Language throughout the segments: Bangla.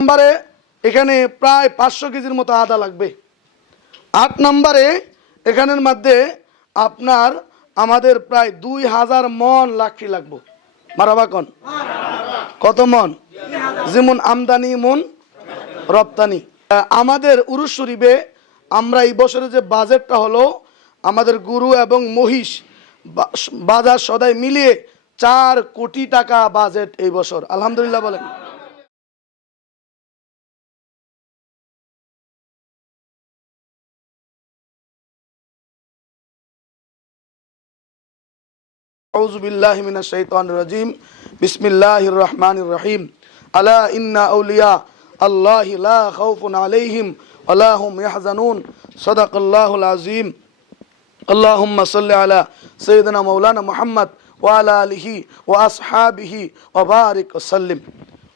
নম্বরে এখানে প্রায় পাঁচশো কেজির মতো আদা লাগবে। আট নম্বরে এখানের মধ্যে আপনার আমাদের প্রায় দুই হাজার মন লাকড়ি লাগবো। মারাবাকন কত মন? যেমন আমদানি মন, রপ্তানি। আমাদের উরুস শরীফে আমরা এই বছরে যে বাজেটটা হলো, আমাদের গুরু এবং মহিষ বাজার সদাই মিলিয়ে চার কোটি টাকা বাজেট এই বছর। আলহামদুলিল্লাহ বলেন। أعوذ بالله من الشيطان الرجيم بسم الله الرحمن الرحيم ألا إن أولياء الله لا خوف عليهم ولا هم يحزنون صدق الله العظيم اللهم صل على سيدنا مولانا محمد وعلى آله وأصحابه وبارك وسلم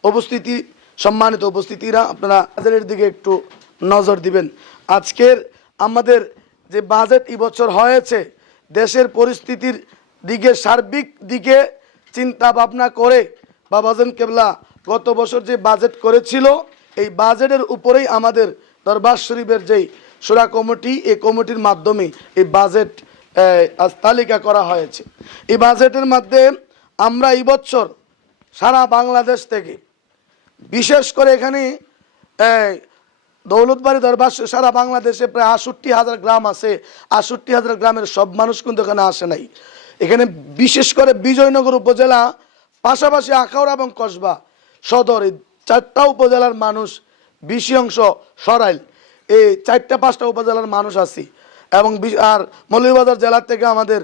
উপস্থিতি সম্মানিত উপস্থিতিরা আপনারা বাজারের দিকে একটু নজর দিবেন আজকের আমাদের যে বাজেট এই বছর হয়েছে দেশের পরিস্থিতির দিকে সার্বিক দিকে চিন্তা ভাবনা করে বাবাজন কেবলা গত বছর যে বাজেট করেছিল, এই বাজেটের উপরেই আমাদের দরবার শরীফের যেই সুরা কমিটি, এই কমিটির মাধ্যমে এই বাজেট তালিকা করা হয়েছে। এই বাজেটের মধ্যে আমরা এই বছর সারা বাংলাদেশ থেকে বিশেষ করে এখানে দৌলতবাড়ি দরবার সারা বাংলাদেশে প্রায় আষট্টি হাজার গ্রাম আছে। আষট্টি হাজার গ্রামের সব মানুষ কিন্তু এখানে আসে নাই। এখানে বিশেষ করে বিজয়নগর উপজেলা, পাশাপাশি আখাউড়া এবং কসবা সদর, এই চারটা উপজেলার মানুষ বেশি অংশ সরাইল। এই চারটা, পাঁচটা উপজেলার মানুষ আছি। এবং আর মৌলভীবাজার জেলার থেকে আমাদের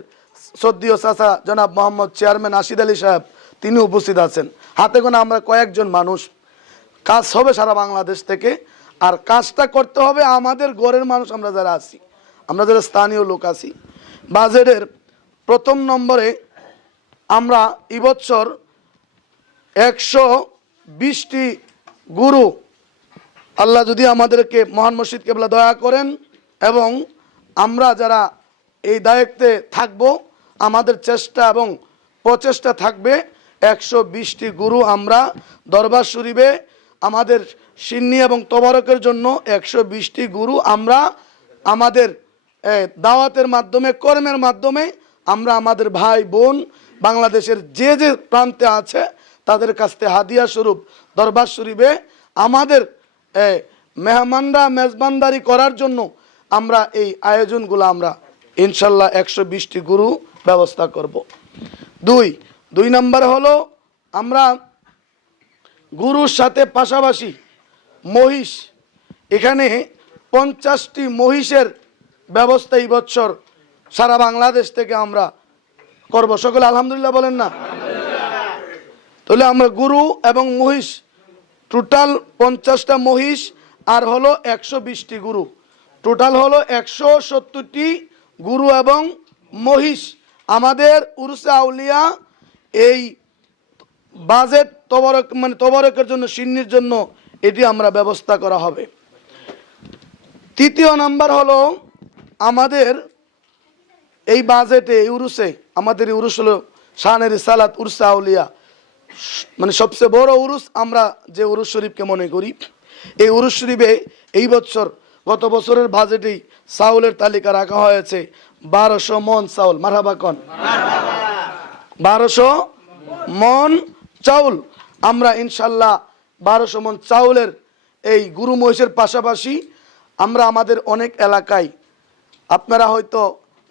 সদ্দীয় চাচা জনাব মোহাম্মদ চেয়ারম্যান আশিদ আলী সাহেব, তিনি উপস্থিত আছেন। হাতে গোনা আমরা কয়েকজন মানুষ। কাজ হবে সারা বাংলাদেশ থেকে। আর কাজটা করতে হবে আমাদের গড়ের মানুষ আমরা যারা আছি। আমরা যারা স্থানীয় লোক আছি। বাজেটের প্রথম নম্বরে আমরা এবছর একশো বিশটি গুরু। আল্লাহ যদি আমাদেরকে মহান মসজিদ কেবলা দয়া করেন এবং আমরা যারা এই দায়িত্বে থাকব, আমাদের চেষ্টা এবং প্রচেষ্টা থাকবে, একশো বিশটি গুরু আমরা দরবার শরীফে আমাদের সিন্নি এবং তবরকের জন্য একশো বিশটি গুরু আমরা আমাদের দাওয়াতের মাধ্যমে, কর্মের মাধ্যমে আমরা আমাদের ভাই বোন বাংলাদেশের যে যে প্রান্তে আছে, তাদের কাছ থেকে হাদিয়া স্বরূপ দরবার শরীফে আমাদের মেহমানরা মেজবানদারি করার জন্য আমরা এই আয়োজনগুলো আমরা ইনশাল্লাহ একশো বিশটি গুরু ব্যবস্থা করব। দুই দুই নম্বর হলো আমরা গুরুর সাথে পাশাপাশি মহিষ, এখানে পঞ্চাশটি মহিষের ব্যবস্থা এই বছর সারা বাংলাদেশ থেকে আমরা করব। সকলে আলহামদুলিল্লাহ বলেন না? তাহলে আমরা গুরু এবং মহিষ, টোটাল পঞ্চাশটা মহিষ, আর হলো একশো বিশটি গুরু। টোটাল হলো একশো সত্তরটি গুরু এবং মহিষ। আমাদের উরুসে আউলিয়া এই বাজেট তবরক মানে তবরকের জন্য, সিন্নির জন্য এটি আমরা ব্যবস্থা করা হবে। তৃতীয় নাম্বার হলো আমাদের এই বাজেটে, এই উরুসে, আমাদের এই উরুস হলো শাহানের সালাত উরসা আউলিয়া। মানে সবচেয়ে বড় উরুস আমরা যে উরুস শরীফকে মনে করি। এই উরুস শরীফে এই বছর, গত বছরের বাজেটেই চাউলের তালিকা রাখা হয়েছে, বারোশো মন চাউল। মারহাবা কন? বারোশো মন চাউল। আমরা ইনশাল্লাহ বারোশো মন চাউলের এই গুরু মহিষের পাশাপাশি আমরা আমাদের অনেক এলাকায়, আপনারা হয়তো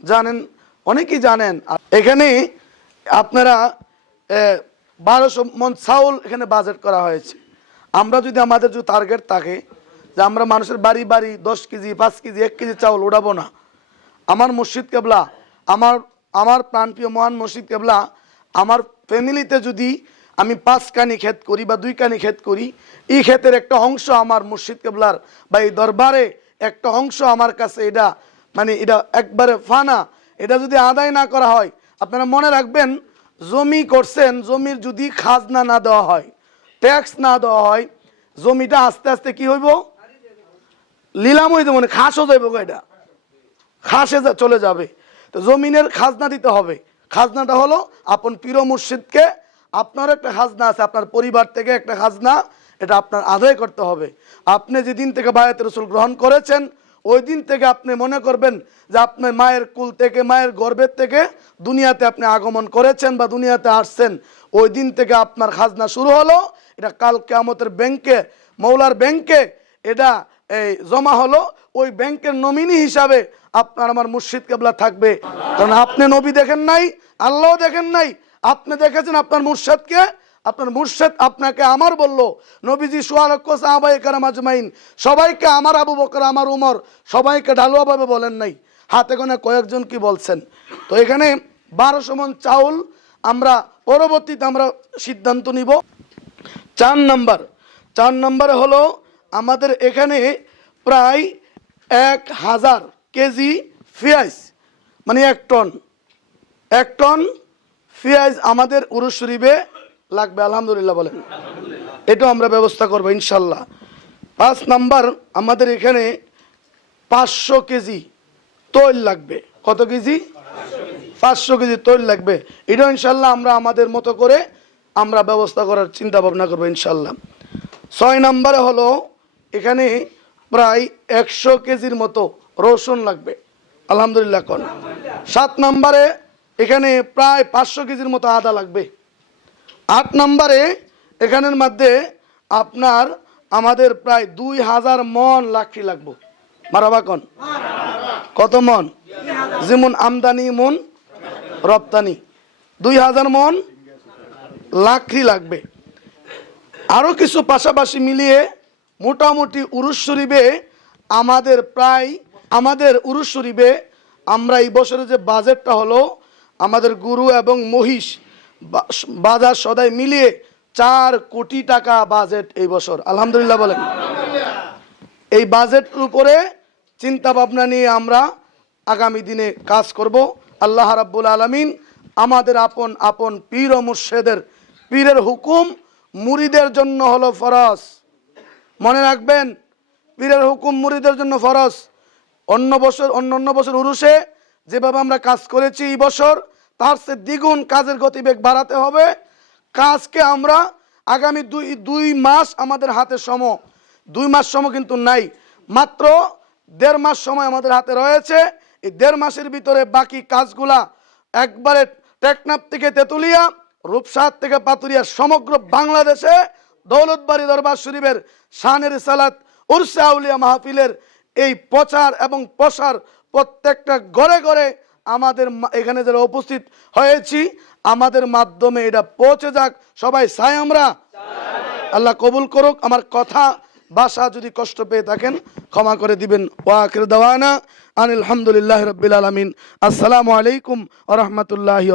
জানেন, অনেকেই জানেন। এখানে আপনারা বারোশো মন চাউল এখানে বাজেট করা হয়েছে। আমরা যদি আমাদের যদি টার্গেট থাকে, যে আমরা মানুষের বাড়ি বাড়ি, দশ কেজি, পাঁচ কেজি, এক কেজি চাউল উড়াবো না। আমার মসজিদ কেবলা, আমার আমার প্রাণপ্রিয় মহান মসজিদ কেবলা, আমার ফ্যামিলিতে যদি আমি পাঁচ কানি ক্ষেত করি বা দুই কানি ক্ষেত করি এই ক্ষেতের একটা অংশ আমার মসজিদ কেবলার বা এই দরবারে একটা অংশ আমার কাছে এটা মানে এটা একবারে ফানা। এটা যদি আদায় না করা হয়, আপনারা মনে রাখবেন, জমি করছেন, জমির যদি খাজনা না দেওয়া হয় ট্যাক্স না দেওয়া হয়, জমিটা আস্তে আস্তে কি হইব? লিলাম হইতে মানে খাসও যাইব এটা। খাসে চলে যাবে। তো জমিনের খাজনা দিতে হবে। খাজনাটা হলো আপন পীর মুর্শিদকে, আপনার একটা খাজনা আছে, আপনার পরিবার থেকে একটা খাজনা, এটা আপনার আদায় করতে হবে। আপনি যেদিন থেকে বায়াত রসুল গ্রহণ করেছেন ওই দিন থেকে আপনি মনে করবেন যে আপনি মায়ের কুল থেকে, মায়ের গর্ভের থেকে দুনিয়াতে আপনি আগমন করেছেন বা দুনিয়াতে আসছেন। ওই দিন থেকে আপনার খাজনা শুরু হলো, এটা কাল কেয়ামতের ব্যাংকে মৌলার ব্যাংকে এটা এই জমা হলো। ওই ব্যাংকের নমিনি হিসাবে আপনার আমার মুর্শিদ কেবলা থাকবে। কারণ আপনি নবী দেখেন নাই আল্লাহ দেখেন নাই। আপনি দেখেছেন আপনার মুর্শিদকে আপনার মুর্শেদ আপনাকে আমার বলল, নবীজি সোয়ালক্ষ সাহাবাই কারাম সবাইকে আমার আবু বকর, আমার উমর, সবাইকে ঢালুয়াভাবে বলেন নাই, হাতে গোনে কয়েকজন কি বলছেন? তো এখানে বারোশো মন চাউল আমরা পরবর্তীতে আমরা সিদ্ধান্ত নিব। চার নাম্বার, চার নাম্বারে হলো আমাদের এখানে প্রায় এক হাজার কেজি পেঁয়াজ মানে এক টন এক টন পেঁয়াজ আমাদের উরুস শরীফে লাগবে, আলহামদুলিল্লাহ বলেন এটাও আমরা ব্যবস্থা করব, ইনশাল্লাহ। পাঁচ নাম্বার, আমাদের এখানে পাঁচশো কেজি তৈল লাগবে। কত কেজি? পাঁচশো কেজি তৈল লাগবে। এটাও ইনশাল্লাহ আমরা আমাদের মতো করে আমরা ব্যবস্থা করার চিন্তা ভাবনা করব, ইনশাল্লাহ। ছয় নাম্বারে হলো, এখানে প্রায় একশো কেজির মতো রসুন লাগবে। আলহামদুলিল্লাহ কোন। সাত নাম্বারে, এখানে প্রায় পাঁচশো কেজির মতো আদা লাগবে। আট নম্বরে এখানের মধ্যে আপনার আমাদের প্রায় দুই হাজার মন লাকড়ি লাগবো। মারাবা কন? কত মন? যেমন আমদানি মন, রপ্তানি। দুই হাজার মন লাকড়ি লাগবে। আরও কিছু পাশাপাশি মিলিয়ে মোটামুটি উরুস শরীফে আমাদের প্রায়, আমাদের উরুস শরীফে আমরা এই বছরে যে বাজেটটা হলো, আমাদের গুরু এবং মহিষ বাজার সদাই মিলিয়ে চার কোটি টাকা বাজেট এই বছর। আলহামদুলিল্লাহ বলেন। এই বাজেটের উপরে চিন্তা ভাবনা নিয়ে আমরা আগামী দিনে কাজ করব। আল্লাহ রাব্বুল আলামিন আমাদের আপন আপন পীর ও মুর্শেদের পীরের হুকুম মুরিদের জন্য হলো ফরজ। মনে রাখবেন, পীরের হুকুম মুরিদের জন্য ফরজ। অন্য বছর অন্য অন্য বছর উরুষে যেভাবে আমরা কাজ করেছি এই বছর তার সে দ্বিগুণ কাজের গতিবেগ বাড়াতে হবে। কাজকে আমরা আগামী দুই দুই মাস আমাদের হাতে সম, দুই মাস সম কিন্তু নাই, মাত্র দেড় মাস সময় আমাদের হাতে রয়েছে। এই দেড় মাসের ভিতরে বাকি কাজগুলা একবারে টেকনাপ থেকে তেঁতুলিয়া, রূপসার থেকে পাতুরিয়া সমগ্র বাংলাদেশে দৌলতবাড়ি দরবার শরীফের শানের সালাত উরসে আউলিয়া মাহফিলের এই প্রচার এবং প্রসার প্রত্যেকটা ঘরে ঘরে আমাদের এখানে যারা উপস্থিত হয়েছি, আমাদের মাধ্যমে এটা পৌঁছে যাক। সবাই চাই আমরা? আল্লাহ কবুল করুক। আমার কথা বাসা যদি কষ্ট পেয়ে থাকেন, ক্ষমা করে দিবেন। ওয়াকের দাওয়ানা আনিল হামদুলিল্লাহ রবিল আলমিন। আসসালামু আলাইকুম আ রহমতুল্লাহ